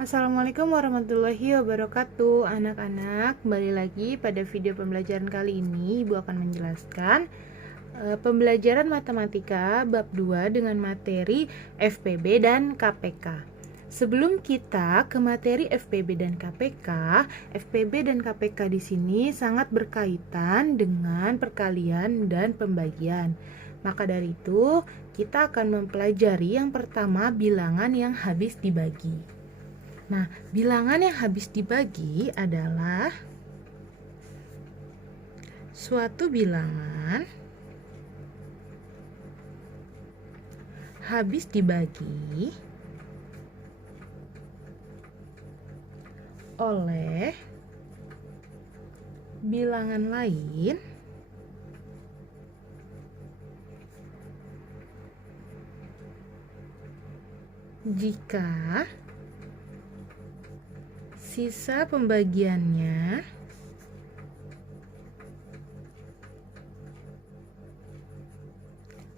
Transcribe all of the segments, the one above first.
Assalamualaikum warahmatullahi wabarakatuh. Anak-anak, kembali lagi pada video pembelajaran kali ini. Ibu akan menjelaskan pembelajaran matematika bab 2 dengan materi FPB dan KPK. Sebelum kita ke materi FPB dan KPK, FPB dan KPK di sini sangat berkaitan dengan perkalian dan pembagian. Maka dari itu, kita akan mempelajari yang pertama bilangan yang habis dibagi. Nah, bilangan yang habis dibagi adalah suatu bilangan habis dibagi oleh bilangan lain jika sisa pembagiannya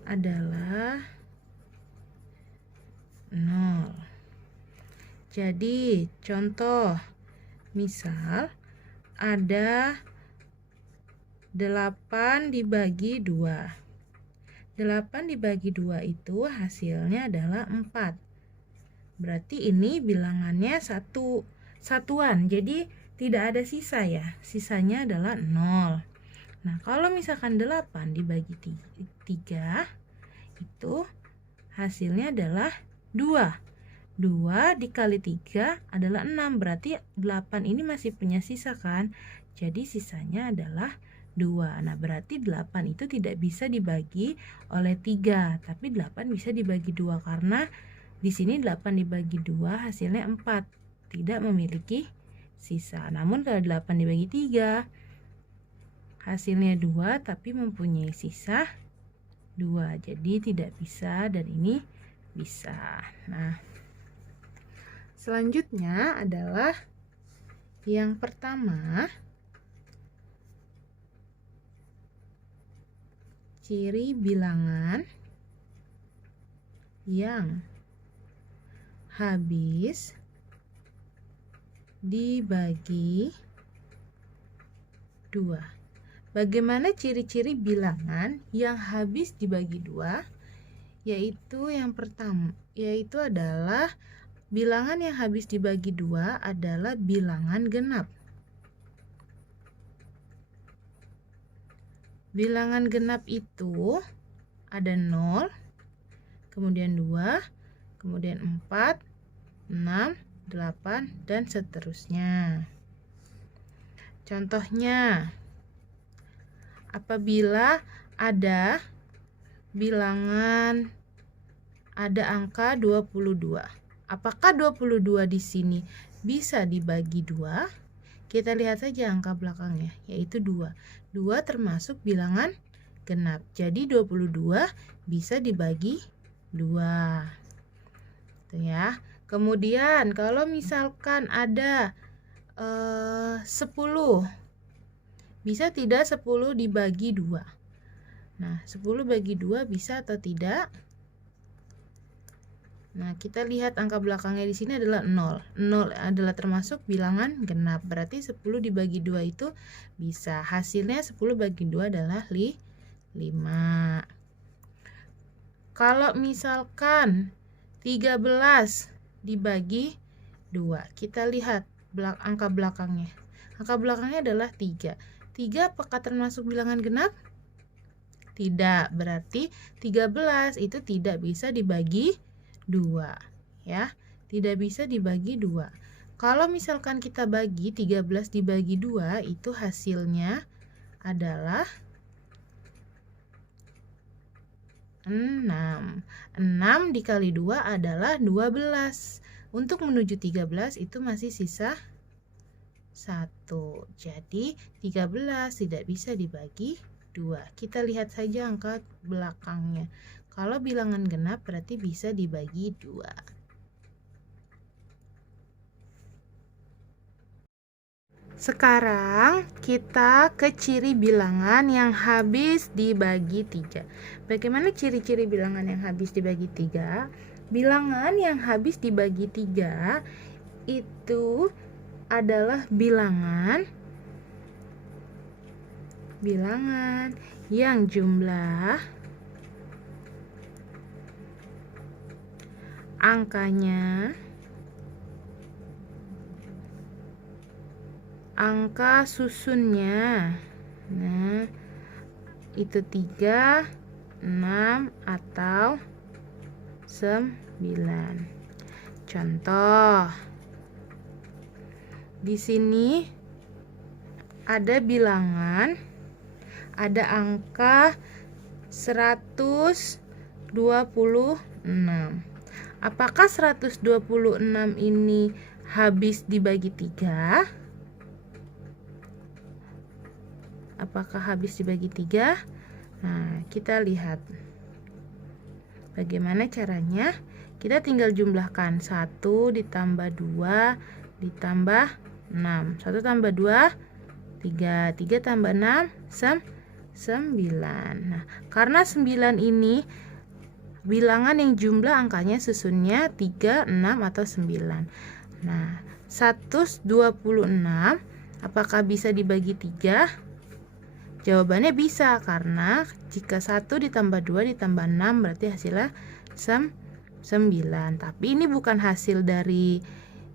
adalah 0. Jadi, contoh, misal ada 8 dibagi 2. 8 dibagi 2 itu hasilnya adalah 4. Berarti ini bilangannya satuan, jadi tidak ada sisa ya, sisanya adalah 0. Nah, kalau misalkan 8 dibagi 3 itu hasilnya adalah 2. 2 dikali 3 adalah 6, berarti 8 ini masih punya sisa kan, jadi sisanya adalah 2. Nah, berarti 8 itu tidak bisa dibagi oleh 3, tapi 8 bisa dibagi 2 karena di sini 8 dibagi 2 hasilnya 4, tidak memiliki sisa. Namun kalau 8 dibagi 3 hasilnya 2 tapi mempunyai sisa 2. Jadi tidak bisa dan ini bisa. Nah, selanjutnya adalah yang pertama, ciri bilangan yang habis dibagi 2. Bagaimana ciri-ciri bilangan yang habis dibagi 2? Yaitu yang pertama, yaitu adalah bilangan yang habis dibagi 2 adalah bilangan genap. Bilangan genap itu ada 0, kemudian 2, kemudian 4, 6, 8, dan seterusnya. Contohnya, apabila ada bilangan, ada angka 22. Apakah 22 di sini bisa dibagi 2? Kita lihat saja angka belakangnya, yaitu 2. 2 termasuk bilangan genap. Jadi 22 bisa dibagi 2. Itu ya. Kemudian kalau misalkan ada 10, bisa tidak 10 dibagi 2? Nah, 10 bagi 2 bisa atau tidak? Nah, kita lihat angka belakangnya di sini adalah 0. 0 adalah termasuk bilangan genap. Berarti 10 dibagi 2 itu bisa. Hasilnya 10 bagi 2 adalah 5. Kalau misalkan 13 dibagi 2, kita lihat angka belakangnya. Angka belakangnya adalah 3. 3 apakah termasuk bilangan genap? Tidak, berarti 13 itu tidak bisa dibagi 2, ya. Tidak bisa dibagi 2. Kalau misalkan kita bagi 13 dibagi 2, itu hasilnya adalah 6. 6 dikali 2 adalah 12. Untuk menuju 13 itu masih sisa 1. Jadi 13 tidak bisa dibagi 2. Kita lihat saja angka belakangnya. Kalau bilangan genap berarti bisa dibagi 2. Sekarang kita ke ciri bilangan yang habis dibagi 3. Bagaimana ciri-ciri bilangan yang habis dibagi 3? Bilangan yang habis dibagi 3 itu adalah bilangan yang jumlah angkanya, angka susunnya, nah itu 3, 6, atau 9. Contoh, di sini ada bilangan, ada angka 126. Apakah 126 ini habis dibagi 3? Apakah habis dibagi 3? Nah, kita lihat bagaimana caranya. Kita tinggal jumlahkan 1 ditambah 2 ditambah 6. 1 tambah 2, 3. 3 tambah 6, 9. Nah, karena 9 ini bilangan yang jumlah angkanya susunnya 3, 6, atau 9. Nah, 126 apakah bisa dibagi 3? Jawabannya bisa, karena jika 1 ditambah 2 ditambah 6 berarti hasilnya 9. Tapi ini bukan hasil dari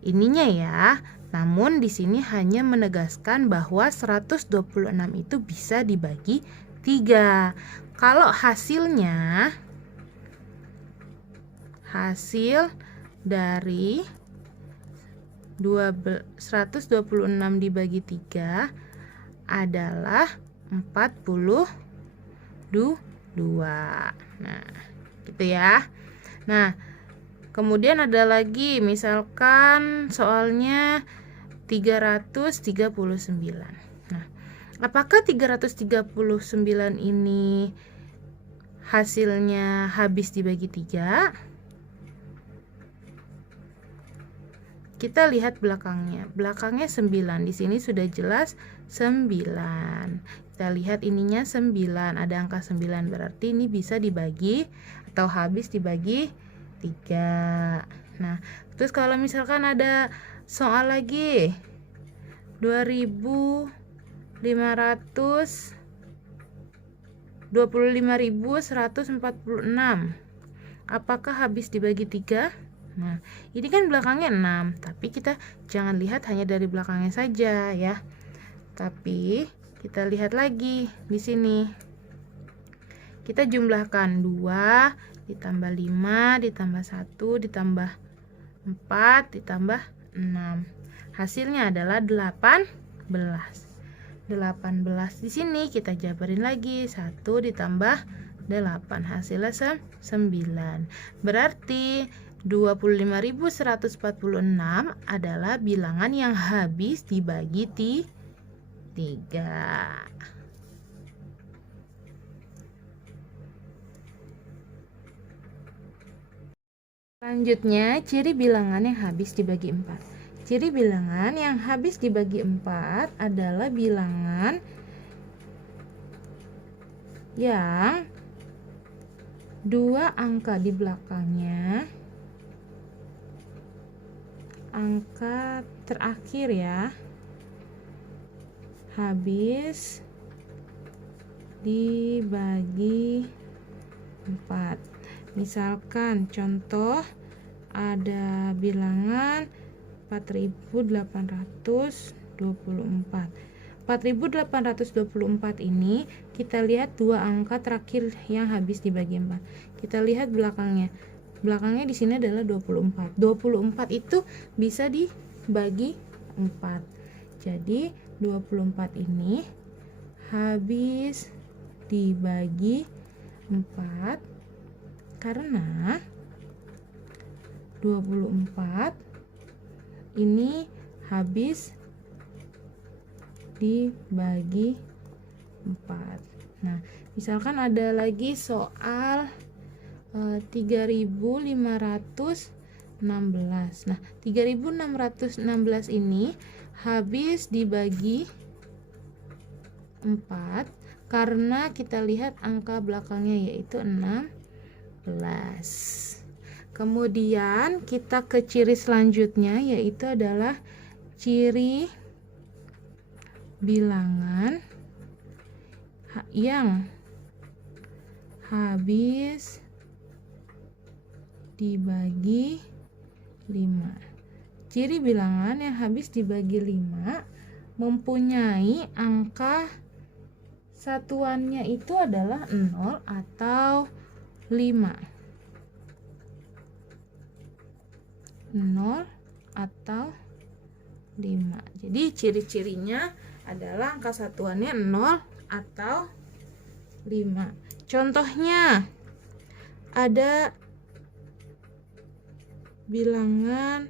ininya ya. Namun di sini hanya menegaskan bahwa 126 itu bisa dibagi 3. Kalau hasilnya, hasil dari 126 dibagi 3 adalah 42. Nah, gitu ya. Nah, kemudian ada lagi, misalkan soalnya 339. Nah, apakah 339 ini hasilnya habis dibagi 3? Kita lihat belakangnya. Belakangnya 9. Di sini sudah jelas 9. Kita lihat ininya 9. Ada angka 9, berarti ini bisa dibagi atau habis dibagi 3. Nah, terus kalau misalkan ada soal lagi 25.146. Apakah habis dibagi 3? Nah, ini kan belakangnya 6, tapi kita jangan lihat hanya dari belakangnya saja ya. Tapi kita lihat lagi di sini. Kita jumlahkan 2 ditambah 5 ditambah 1 ditambah 4 ditambah 6. Hasilnya adalah 18. 18. Di sini kita jabarin lagi, 1 ditambah 8, hasilnya 9. Berarti 25.146 adalah bilangan yang habis dibagi 3. Selanjutnya, ciri bilangan yang habis dibagi 4. Ciri bilangan yang habis dibagi 4 adalah bilangan yang 2 angka di belakangnya, angka terakhir ya, habis dibagi 4. Misalkan contoh ada bilangan 4.824. 4.824 ini kita lihat 2 angka terakhir yang habis dibagi 4. Kita lihat belakangnya. Belakangnya di sini adalah 24. 24 itu bisa dibagi 4. Jadi 24 ini habis dibagi 4 karena 24 ini habis dibagi 4. Nah, misalkan ada lagi soal 3.516. Nah, 3.616 ini habis dibagi 4 karena kita lihat angka belakangnya yaitu 16. Kemudian kita ke ciri selanjutnya, yaitu adalah ciri bilangan yang habis dibagi 5. Ciri bilangan yang habis dibagi 5 mempunyai angka satuannya itu adalah 0 atau 5. 0 atau 5. Jadi ciri-cirinya adalah angka satuannya 0 atau 5. Contohnya ada bilangan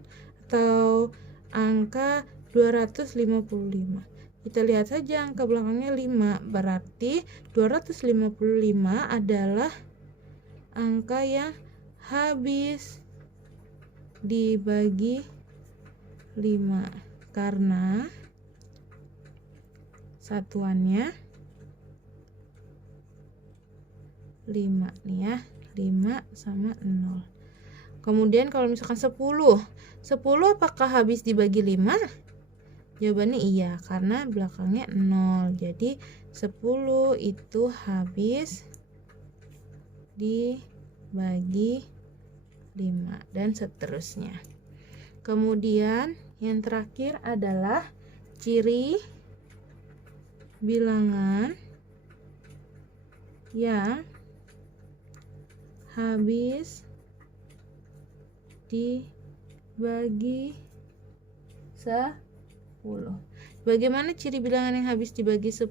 atau angka 255. Kita lihat saja angka belakangnya 5, berarti 255 adalah angka yang habis dibagi 5 karena satuannya 5 nih ya, 5 sama 0. Kemudian kalau misalkan 10 apakah habis dibagi 5? Jawabannya iya, karena belakangnya 0. Jadi 10 itu habis dibagi 5 dan seterusnya. Kemudian yang terakhir adalah ciri bilangan yang habis dibagi 10. Bagaimana ciri bilangan yang habis dibagi 10?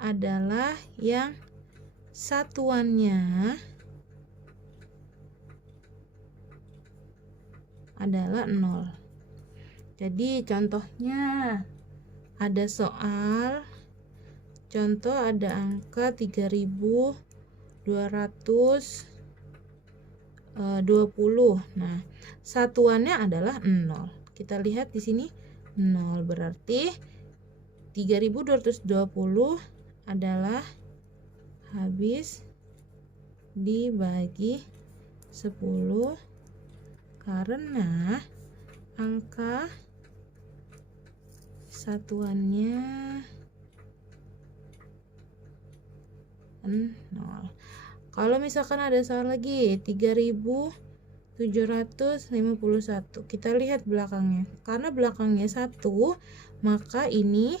Adalah yang satuannya adalah 0. Jadi contohnya ada soal contoh ada angka 3220. Nah, satuannya adalah 0. Kita lihat di sini 0, berarti 3220 adalah habis dibagi 10 karena angka satuannya 0. Kalau misalkan ada soal lagi 3751, kita lihat belakangnya. Karena belakangnya 1, maka ini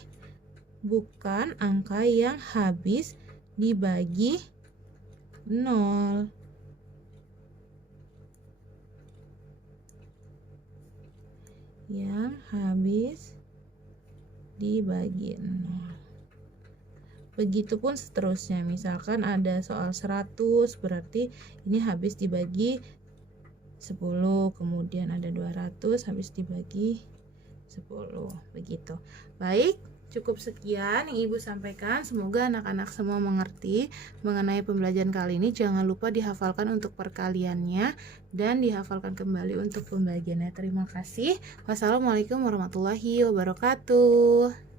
bukan angka yang habis dibagi 0. Yang habis dibagi 0. Begitupun seterusnya. Misalkan ada soal 100, berarti ini habis dibagi 10. Kemudian ada 200 habis dibagi 10. Begitu. Baik, cukup sekian yang Ibu sampaikan. Semoga anak-anak semua mengerti mengenai pembelajaran kali ini. Jangan lupa dihafalkan untuk perkaliannya dan dihafalkan kembali untuk pembagiannya. Terima kasih. Wassalamualaikum warahmatullahi wabarakatuh.